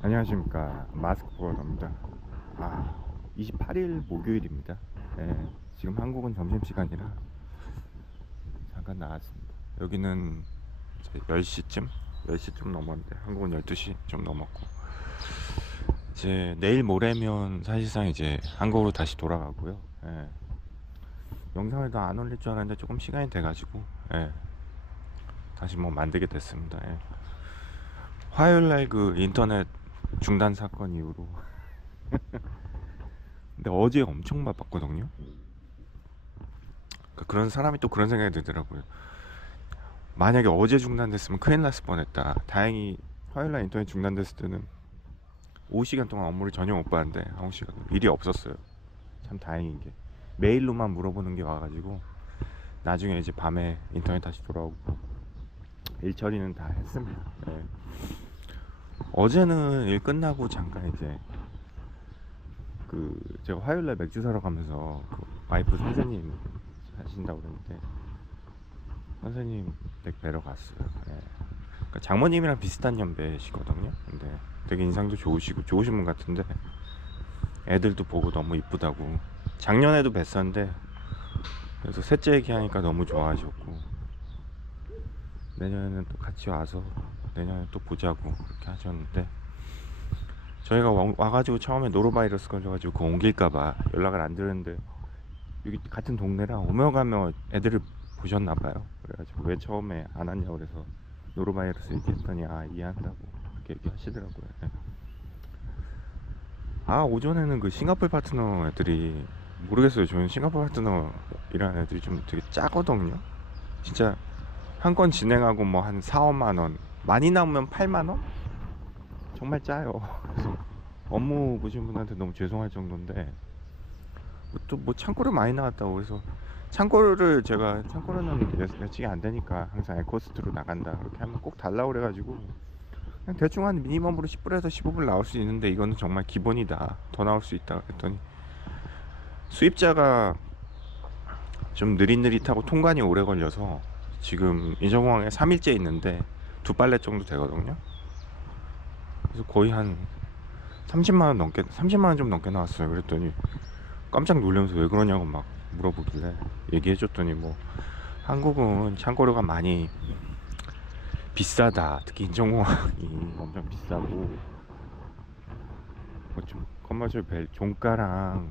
안녕하십니까, 마스크 버거입니다. 28일 목요일입니다. 예, 지금 한국은 점심시간이라 잠깐 나왔습니다. 여기는 이제 10시쯤 넘었는데 한국은 12시 좀 넘었고, 이제 내일 모레면 사실상 이제 한국으로 다시 돌아가고요. 예, 영상을 더 안 올릴 줄 알았는데 조금 시간이 돼가지고, 예, 다시 뭐 만들게 됐습니다. 예. 화요일날 그 인터넷 중단 사건 이후로, 근데 어제 엄청 바빴거든요. 그러니까 그런 사람이 또 그런 생각이 들더라고요. 만약에 어제 중단됐으면 큰일 났을 뻔했다. 다행히 화요일날 인터넷 중단됐을 때는 오후 시간 동안 업무를 전혀 못 봤는데, 아홉 시간 일이 없었어요. 참 다행인 게 메일로만 물어보는 게 와가지고 나중에 이제 밤에 인터넷 다시 돌아오고 일 처리는 다 했습니다. 네. 어제는 일 끝나고 잠깐 이제 그 제가 화요일날 맥주 사러 가면서 그 와이프 선생님 하신다고 그랬는데 선생님 댁 뵈러 갔어요. 네. 그러니까 장모님이랑 비슷한 연배시거든요. 근데 되게 인상도 좋으시고 좋으신 분 같은데, 애들도 보고 너무 이쁘다고. 작년에도 뵀었는데, 그래서 셋째 얘기하니까 너무 좋아하셨고, 내년에는 또 같이 와서 내년에 또 보자고 그렇게 하셨는데, 저희가 와가지고 처음에 노로바이러스 걸려가지고 그거 옮길까봐 연락을 안 드렸는데, 여기 같은 동네라 오며 가며 애들을 보셨나봐요. 그래가지고 왜 처음에 안 왔냐고 그래서 노로바이러스 얘기했더니 이해한다고 그렇게 얘기하시더라고요. 네. 오전에는 그 싱가포르 파트너 애들이, 모르겠어요. 저는 싱가포르 파트너 이라는 애들이 좀 되게 짜거든요. 진짜 한 건 진행하고 뭐 한 4, 5만 원, 많이 나오면 8만 원? 정말 짜요. 그래서 업무 보신 분한테 너무 죄송할 정도인데, 또 뭐 창고를 많이 나왔다고. 그래서 창고를 제가, 창고로는 예측이 안 되니까 항상 에코스트로 나간다 그렇게 하면 꼭 달라고 그래가지고 그냥 대충 한 미니멈으로 10불에서 15불 나올 수 있는데, 이거는 정말 기본이다, 더 나올 수 있다 그랬더니, 수입자가 좀 느릿느릿하고 통관이 오래 걸려서 지금 인천공항에 3일째 있는데 두 빨래 정도 되거든요. 그래서 거의 한 30만원 넘게, 30만원 좀 넘게 나왔어요. 그랬더니 깜짝 놀라면서 왜 그러냐고 막 물어보길래 얘기해줬더니, 뭐 한국은 창고료가 많이 비싸다, 특히 인천공항이 엄청 비싸고, 뭐 좀 커머셜 벨 종가랑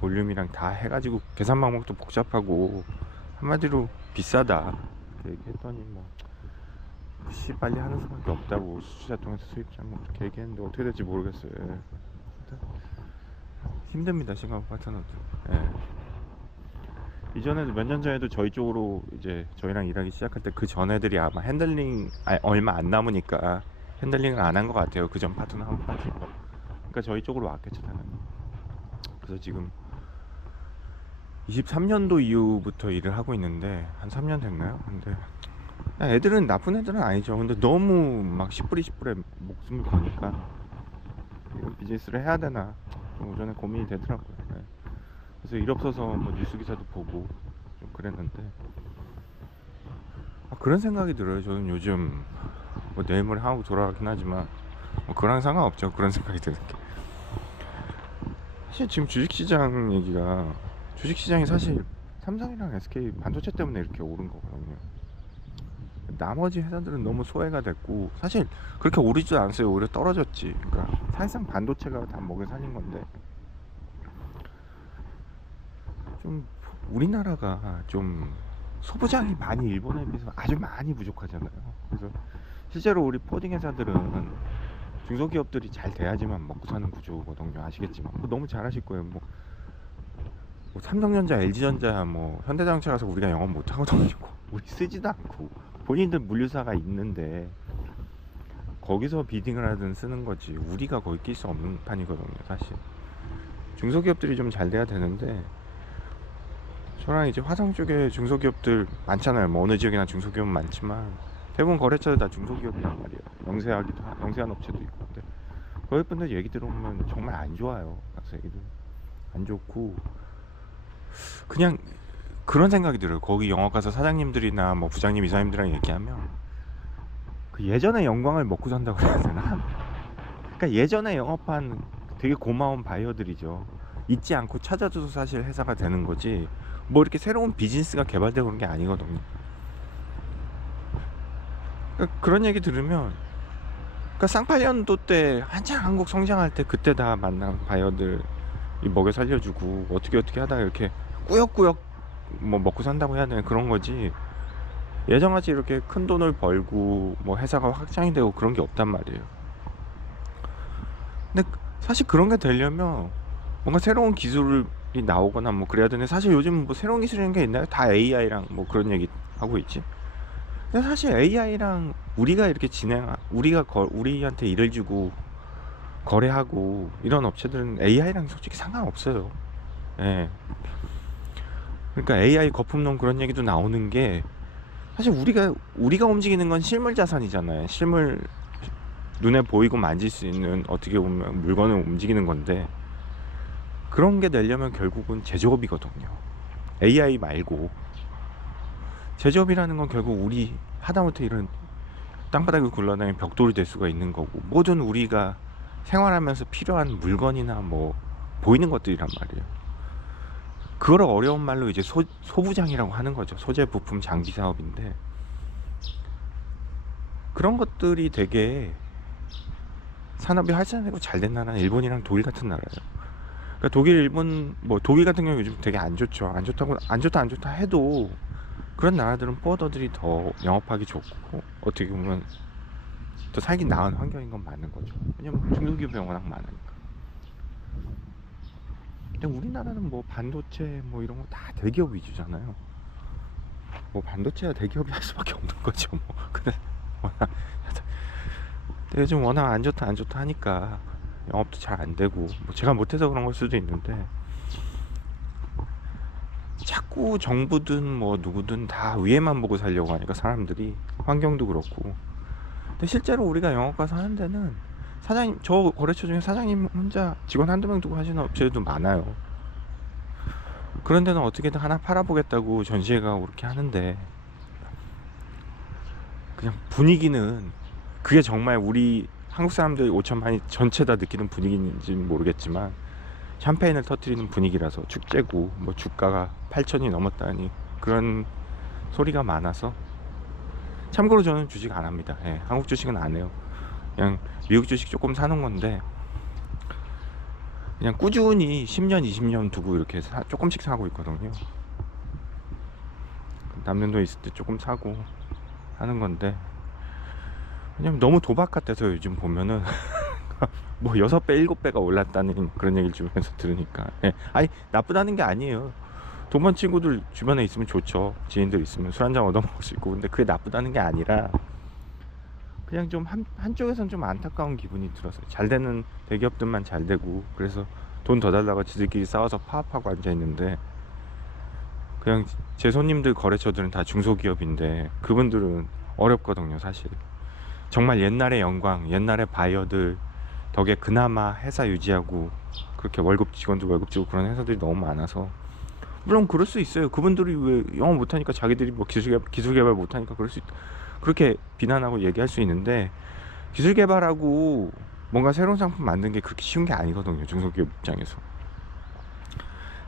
볼륨이랑 다 해가지고 계산 방법도 복잡하고, 한마디로 비싸다 이렇게 얘기했더니, 뭐 시 빨리 하는 수밖에 없다고, 수주자 통해서 수입자 뭐 그렇게 얘기했는데 어떻게 될지 모르겠어요. 예. 힘듭니다, 싱가포르 파트너들. 예. 이전에도 몇 년 전에도 저희 쪽으로 이제 저희랑 일하기 시작할 때 그 전 애들이 아마 핸들링 얼마 안 남으니까 핸들링을 안 한 것 같아요. 그 전 파트너 한 파트너. 그러니까 저희 쪽으로 왔겠죠 당연히. 그래서 지금 23년도 이후부터 일을 하고 있는데 한 3년 됐나요? 근데 애들은 나쁜 애들은 아니죠. 근데 너무 막 10불이 10불에 목숨을 거니까 이런 비즈니스를 해야 되나 좀 오전에 고민이 되더라고요. 네. 그래서 일 없어서 뭐 뉴스 기사도 보고 좀 그랬는데, 그런 생각이 들어요. 저는 요즘 뭐 내일 모레 한국 돌아가긴 하지만 뭐 그랑 상관없죠. 그런 생각이 드는 게, 사실 지금 주식시장 얘기가, 주식시장이 사실 삼성이랑 SK 반도체 때문에 이렇게 오른 거거든요. 나머지 회사들은 너무 소외가 됐고 사실 그렇게 오르지도 않았어요. 오히려 떨어졌지. 그러니까 사실상 반도체가 다 먹여 살린 건데, 좀 우리나라가 좀 소부장이 많이 일본에 비해서 아주 많이 부족하잖아요. 그래서 실제로 우리 포딩 회사들은 중소기업들이 잘 돼야지만 먹고 사는 구조거든요. 아시겠지만 뭐 너무 잘 아실 거예요. 뭐 삼성전자, LG전자, 뭐 현대자동차 가서 우리가 영업 못 하거든요. 우리 쓰지도 않고 본인들 물류사가 있는데 거기서 비딩을 하든 쓰는 거지, 우리가 거기 낄 수 없는 판이거든요 사실. 중소기업들이 좀 잘 돼야 되는데, 저랑 이제 화성 쪽에 중소기업들 많잖아요. 뭐 어느 지역이나 중소기업은 많지만 대부분 거래처들 다 중소기업이란 말이에요. 영세한 업체도 있고. 근데 거기 분들 얘기 들어보면 정말 안 좋아요. 그래서 얘기도 안 좋고, 그냥 그런 생각이 들어요. 거기 영업 가서 사장님들이나 뭐 부장님, 이사님들이랑 얘기하면 그 예전의 영광을 먹고 산다고 해야 되나? 그러니까 예전에 영업한 되게 고마운 바이어들이죠. 잊지 않고 찾아줘서 사실 회사가 되는 거지, 뭐 이렇게 새로운 비즈니스가 개발되고 그런 게 아니거든요. 그러니까 그런 얘기 들으면, 그러니까 쌍팔년도 때 한창 한국 성장할 때 그때 다 만난 바이어들 이 먹여 살려주고 어떻게 하다가 이렇게 꾸역꾸역 뭐 먹고 산다고 해야 되나, 그런 거지. 예전같이 이렇게 큰 돈을 벌고 뭐 회사가 확장이 되고 그런 게 없단 말이에요. 근데 사실 그런 게 되려면 뭔가 새로운 기술이 나오거나 뭐 그래야 되는데, 사실 요즘 뭐 새로운 기술이라는 게 있나요? 다 AI랑 뭐 그런 얘기 하고 있지. 근데 사실 AI랑 우리가 이렇게 우리한테 일을 주고 거래하고 이런 업체들은 AI랑 솔직히 상관없어요. 예. 그러니까 AI 거품론 그런 얘기도 나오는 게, 사실 우리가 움직이는 건 실물 자산이잖아요. 실물, 눈에 보이고 만질 수 있는, 어떻게 보면 물건을 움직이는 건데, 그런 게 되려면 결국은 제조업이거든요. AI 말고 제조업이라는 건 결국 우리 하다못해 이런 땅바닥을 굴러다니는 벽돌이 될 수가 있는 거고, 모든 우리가 생활하면서 필요한 물건이나 뭐 보이는 것들이란 말이에요. 그걸 어려운 말로 이제 소부장이라고 하는 거죠. 소재, 부품, 장비 사업인데, 그런 것들이 되게 산업이 활성화되고 잘 된 나라는 일본이랑 독일 같은 나라예요. 그러니까 독일, 일본, 뭐 독일 같은 경우 요즘 되게 안 좋죠. 안 좋다 해도 그런 나라들은 포워더들이 더 영업하기 좋고 어떻게 보면 더 살기 나은 환경인 건 맞는 거죠. 왜냐면 중소기업이 워낙 많으니까. 근데 우리나라는 뭐 반도체 뭐 이런 거 다 대기업 위주잖아요. 뭐 반도체야 대기업이 할 수밖에 없는 거죠. 뭐 근데 워낙, 근데 요즘 워낙 안 좋다 하니까 영업도 잘 안 되고, 뭐 제가 못해서 그런 걸 수도 있는데, 자꾸 정부든 뭐 누구든 다 위에만 보고 살려고 하니까 사람들이, 환경도 그렇고. 근데 실제로 우리가 영업 가서 하는 데는 사장님, 저 거래처 중에 사장님 혼자 직원 한두 명 두고 하시는 업체도 많아요. 그런 데는 어떻게든 하나 팔아보겠다고 전시회 가고 그렇게 하는데, 그냥 분위기는, 그게 정말 우리 한국 사람들 5천만이 전체 다 느끼는 분위기인지는 모르겠지만, 샴페인을 터뜨리는 분위기라서, 축제고 뭐 주가가 8천이 넘었다니 그런 소리가 많아서. 참고로 저는 주식 안 합니다. 예, 한국 주식은 안 해요. 그냥 미국 주식 조금 사는 건데, 그냥 꾸준히 10년 20년 두고 이렇게 조금씩 사고 있거든요. 남는 돈 있을 때 조금 사고 하는 건데, 왜냐면 너무 도박 같아서 요즘 보면은 뭐 6배 7배가 올랐다는 그런 얘기를 주변에서 들으니까, 예. 아니 나쁘다는 게 아니에요. 돈 번 친구들 주변에 있으면 좋죠. 지인들 있으면 술 한잔 얻어먹을 수 있고. 근데 그게 나쁘다는 게 아니라, 그냥 좀 한쪽에선 좀 안타까운 기분이 들어서, 잘 되는 대기업들만 잘 되고, 그래서 돈 더 달라고 지들끼리 싸워서 파업하고 앉아있는데, 그냥 제 손님들 거래처들은 다 중소기업인데 그분들은 어렵거든요 사실. 정말 옛날의 영광, 옛날의 바이어들 덕에 그나마 회사 유지하고, 그렇게 직원들 월급 주고 그런 회사들이 너무 많아서. 물론 그럴 수 있어요. 그분들이 왜 영어 못하니까, 자기들이 뭐 기술 개발 못하니까 그렇게 비난하고 얘기할 수 있는데, 기술 개발하고 뭔가 새로운 상품 만드는 게 그렇게 쉬운 게 아니거든요. 중소기업 입장에서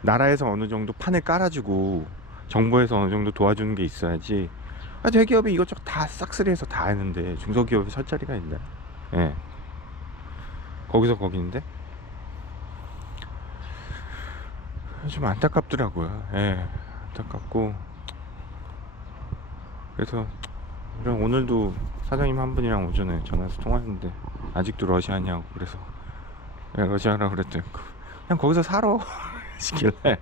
나라에서 어느 정도 판을 깔아주고 정부에서 어느 정도 도와주는 게 있어야지. 대기업이 이것저것 다 싹쓸이해서 다 하는데 중소기업이 설 자리가 있나? 예, 거기서 거기인데 좀 안타깝더라고요. 예, 안타깝고. 그래서 오늘도 사장님 한 분이랑 오전에 전화해서 통화했는데 아직도 러시아냐고. 그래서 러시아라고 그랬더니 그냥 거기서 살아 시길래,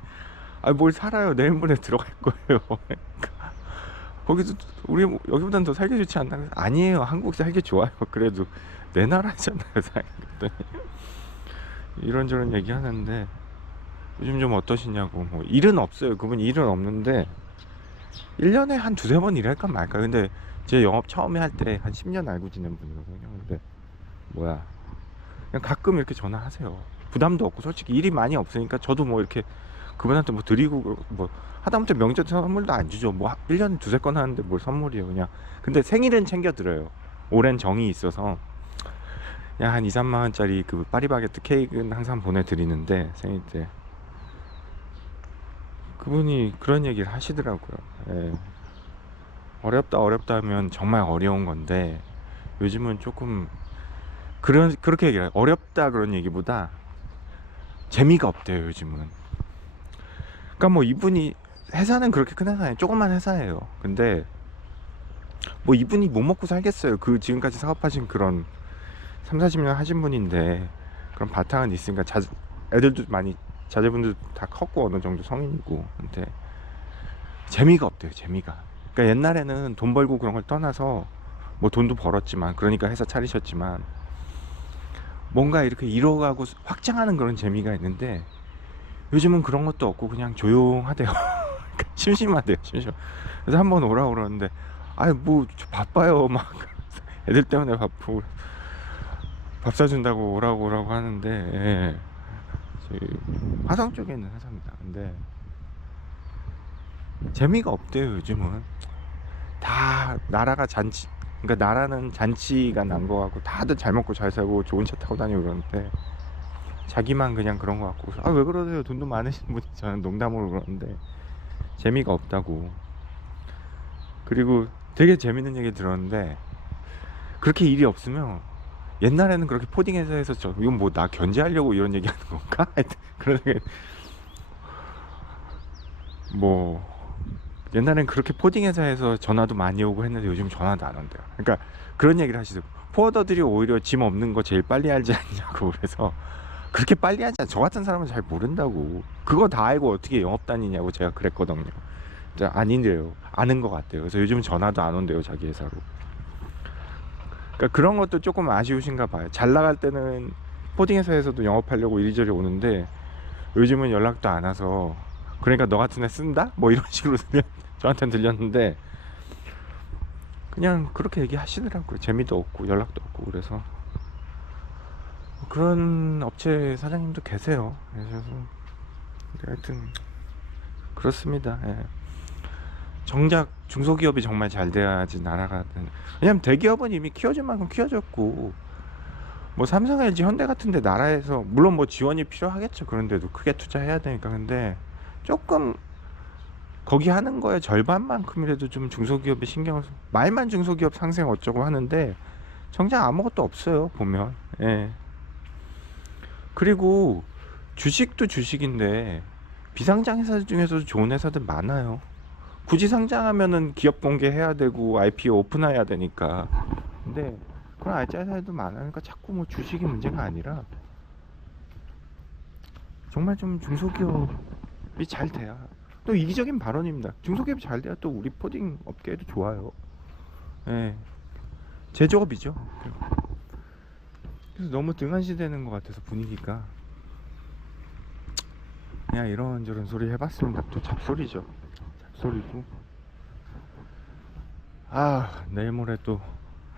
뭘 살아요, 내일 모레 들어갈 거예요. 거기서 우리 여기보다는 더 살기 좋지 않나? 아니에요, 한국 살기 좋아요. 그래도 내 나라잖아요. 그랬더니 이런저런 얘기 하는데, 요즘 좀 어떠시냐고. 뭐 일은 없어요. 그분 일은 없는데 1년에 한 두세 번 일할까 말까. 근데 제 영업 처음에 할 때 한 10년 알고 지낸 분이거든요. 근데 뭐야, 그냥 가끔 이렇게 전화하세요. 부담도 없고, 솔직히 일이 많이 없으니까 저도 뭐 이렇게 그분한테 뭐 드리고, 뭐 하다못해 명절 선물도 안 주죠. 뭐 1년에 두세 건 하는데 뭘 선물이에요 그냥. 근데 생일은 챙겨 드려요. 오랜 정이 있어서. 야, 한 2, 3만 원짜리 그 파리바게뜨 케이크는 항상 보내드리는데 생일 때 그분이 그런 얘기를 하시더라고요. 예. 어렵다 어렵다 하면 정말 어려운 건데 요즘은 조금 그렇게 얘기해요. 어렵다 그런 얘기보다 재미가 없대요 요즘은. 그러니까 뭐 이분이 회사는 그렇게 큰 회사 아니에요. 조그만 회사예요. 근데 뭐 이분이 못 먹고 살겠어요. 그 지금까지 사업하신 그런 3, 40년 하신 분인데 그런 바탕은 있으니까 애들도 많이 자제분들도 다 컸고 어느 정도 성인이고. 근데 재미가 없대요 재미가. 그러니까 옛날에는 돈 벌고 그런 걸 떠나서 뭐 돈도 벌었지만 그러니까 회사 차리셨지만 뭔가 이렇게 이뤄가고 확장하는 그런 재미가 있는데 요즘은 그런 것도 없고 그냥 조용하대요. 심심하대요 심심. 그래서 한번 오라고 그러는데 아이 뭐 바빠요 막 애들 때문에 바쁘고 밥 사준다고 오라고 하는데 예. 저희 화성 쪽에 있는 회사입니다. 근데 재미가 없대요 요즘은. 다 나라가 잔치, 그러니까 나라는 잔치가 난 거 같고 다들 잘 먹고 잘 살고 좋은 차 타고 다니고 그러는데 자기만 그냥 그런 거 같고 아 왜 그러세요 돈도 많으신 분이. 저는 농담으로 그러는데 재미가 없다고. 그리고 되게 재밌는 얘기 들었는데 그렇게 일이 없으면 옛날에는 그렇게 포딩 회사에서 저 이건 뭐 나 견제하려고 이런 얘기 하는 건가? 하여튼 그런 생각이. 뭐 옛날엔 그렇게 포딩 회사에서 전화도 많이 오고 했는데 요즘 전화도 안 온대요. 그러니까 그런 얘기를 하시더라고요. 포워더들이 오히려 짐 없는 거 제일 빨리 알지 않냐고. 그래서 그렇게 빨리 하지 않. 저 같은 사람은 잘 모른다고. 그거 다 알고 어떻게 영업 다니냐고 제가 그랬거든요. 아닌데요. 아는 것 같아요. 그래서 요즘 전화도 안 온대요 자기 회사로. 그러니까 그런 것도 조금 아쉬우신가 봐요. 잘 나갈 때는 포딩 회사에서도 영업하려고 이리저리 오는데 요즘은 연락도 안 와서 그러니까 너 같은 애 쓴다? 뭐 이런 식으로 저한테는 들렸는데 그냥 그렇게 얘기하시더라고요. 재미도 없고 연락도 없고. 그래서 그런 업체 사장님도 계세요. 그래서 하여튼 그렇습니다. 예. 정작 중소기업이 정말 잘 돼야지 나라가. 왜냐면 대기업은 이미 키워줄 만큼 키워졌고 뭐 삼성, LG, 현대 같은데 나라에서 물론 뭐 지원이 필요하겠죠. 그런데도 크게 투자해야 되니까. 근데 조금 거기 하는 거에 절반만큼이라도 좀 중소기업에 신경을 말만 중소기업 상생 어쩌고 하는데 정작 아무것도 없어요 보면. 예. 그리고 주식도 주식인데 비상장 회사 중에서도 좋은 회사들 많아요. 굳이 상장하면은 기업 공개해야 되고 IPO 오픈해야 되니까. 근데 그런 알짜 회사들도 많으니까 자꾸 뭐 주식이 문제가 아니라 정말 좀 중소기업이 잘 돼야. 또 이기적인 발언입니다. 중소기업이 잘 돼야 또 우리 포딩 업계에도 좋아요. 예. 제조업이죠. 그래서 너무 등한시되는 것 같아서 분위기가 그냥 이런저런 소리 해봤습니다. 또 잡소리죠. 잡소리고. 아 내일 모레 또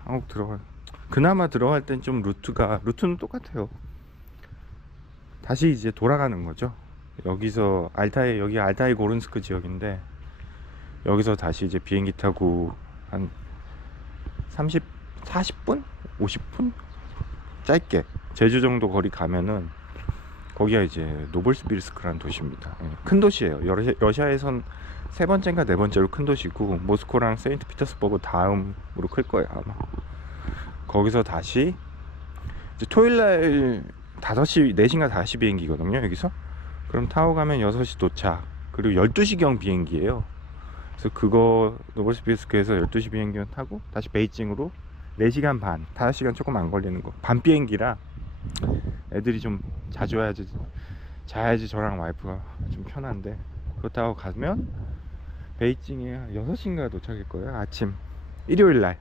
한국 들어갈. 그나마 들어갈 땐 좀 루트는 똑같아요. 다시 이제 돌아가는 거죠. 여기서 여기 알타이 고른스크 지역인데 여기서 다시 이제 비행기 타고 한 40분? 50분? 짧게 제주 정도 거리 가면은 거기가 이제 노볼스비르스크라는 도시입니다. 예, 큰 도시예요. 러시아에선 세 번째인가 네 번째로 큰 도시고 모스코랑 세인트피터스버그 다음으로 클 거예요 아마. 거기서 다시 이제 토요일날 5시 4시인가 5시 비행기거든요 여기서. 그럼 타고 가면 6시 도착. 그리고 12시경 비행기예요. 그래서 그거 노볼스비르스크에서 12시 비행기만 타고 다시 베이징으로 4시간 반, 5시간 조금 안 걸리는 거. 밤 비행기라 애들이 좀 자주 자야지 저랑 와이프가 좀 편한데. 그렇다고 가면 베이징에 6시인가 도착할 거예요 아침 일요일날.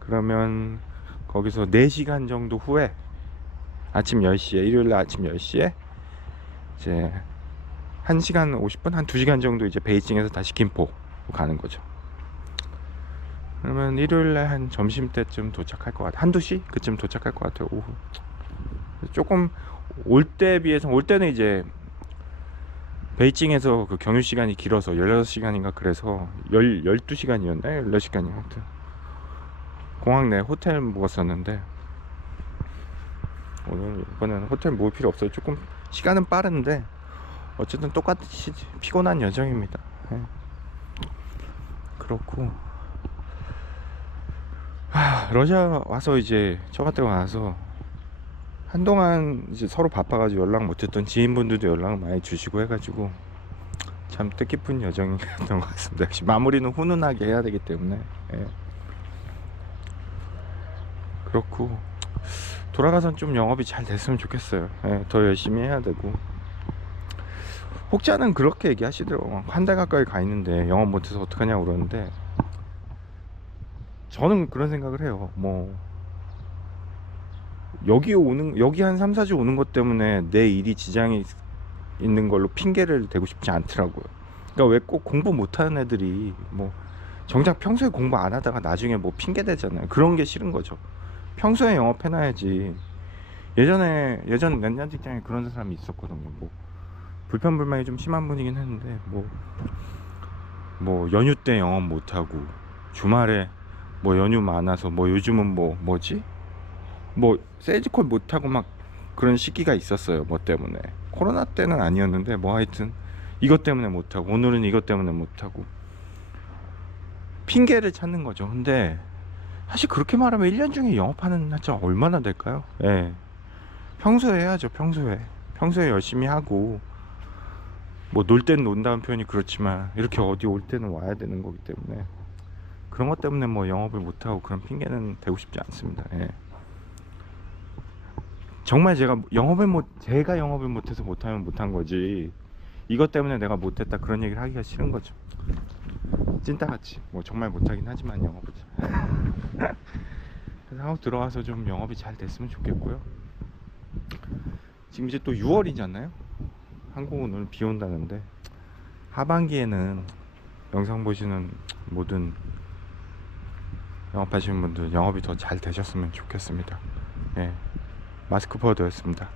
그러면 거기서 4시간 정도 후에 아침 10시에 일요일날 아침 10시에 이제 1시간 50분 한 2시간 정도 이제 베이징에서 다시 김포 가는 거죠. 그러면 일요일날 한 점심때쯤 도착할 것 같아요. 1~2시? 그쯤 도착할 것 같아요 오후. 조금 올 때는 이제 베이징에서 그 경유 시간이 길어서 16시간인가 그래서 12시간이었나요? 16시간이 하여튼 공항 내 호텔 묵었었는데 오늘 이번에는 호텔 묵을 필요 없어요. 조금 시간은 빠른데 어쨌든 똑같이 피곤한 여정입니다. 예. 그렇고 러시아 와서 이제 처가 때가 와서 한동안 이제 서로 바빠가지고 연락 못했던 지인분들도 연락을 많이 주시고 해가지고 참 뜻깊은 여정이었던 것 같습니다. 역시 마무리는 훈훈하게 해야 되기 때문에. 예. 그렇고 돌아가선 좀 영업이 잘 됐으면 좋겠어요. 예, 더 열심히 해야 되고. 혹자는 그렇게 얘기하시더라고요. 한 달 가까이 가 있는데 영업 못해서 어떡하냐고 그러는데, 저는 그런 생각을 해요. 뭐 여기 한 3, 4주 오는 것 때문에 내 일이 지장이 있는 걸로 핑계를 대고 싶지 않더라고요. 그러니까 왜 꼭 공부 못하는 애들이 뭐 정작 평소에 공부 안 하다가 나중에 뭐 핑계 대잖아요. 그런 게 싫은 거죠. 평소에 영업해놔야지. 예전 몇 년 직장에 그런 사람이 있었거든요. 뭐 불평불만이 좀 심한 분이긴 했는데 뭐 연휴 때 영업 못하고 주말에 뭐 연휴 많아서 뭐 요즘은 뭐지 뭐 세일즈콜 못하고 막 그런 시기가 있었어요. 뭐 때문에 코로나 때는 아니었는데 뭐 하여튼 이것 때문에 못하고 오늘은 이것 때문에 못하고 핑계를 찾는 거죠. 근데 사실 그렇게 말하면 1년 중에 영업하는 날짜 얼마나 될까요? 예. 평소에 해야죠. 평소에 열심히 하고 뭐 놀 땐 논다는 표현이 그렇지만 이렇게 어디 올 때는 와야 되는 거기 때문에 그런 것 때문에 뭐 영업을 못하고 그런 핑계는 대고 싶지 않습니다. 예. 정말 제가 영업을 못해서 못하면 못한 거지 이것 때문에 내가 못했다 그런 얘기를 하기가 싫은 거죠. 찐따같이 뭐 정말 못하긴 하지만 영업을 그래서 한국 들어와서 좀 영업이 잘 됐으면 좋겠고요. 지금 이제 또 6월이잖아요. 한국은 오늘 비 온다는데 하반기에는 영상 보시는 모든 영업하시는 분들 영업이 더 잘 되셨으면 좋겠습니다. 예. 마스크 버드였습니다.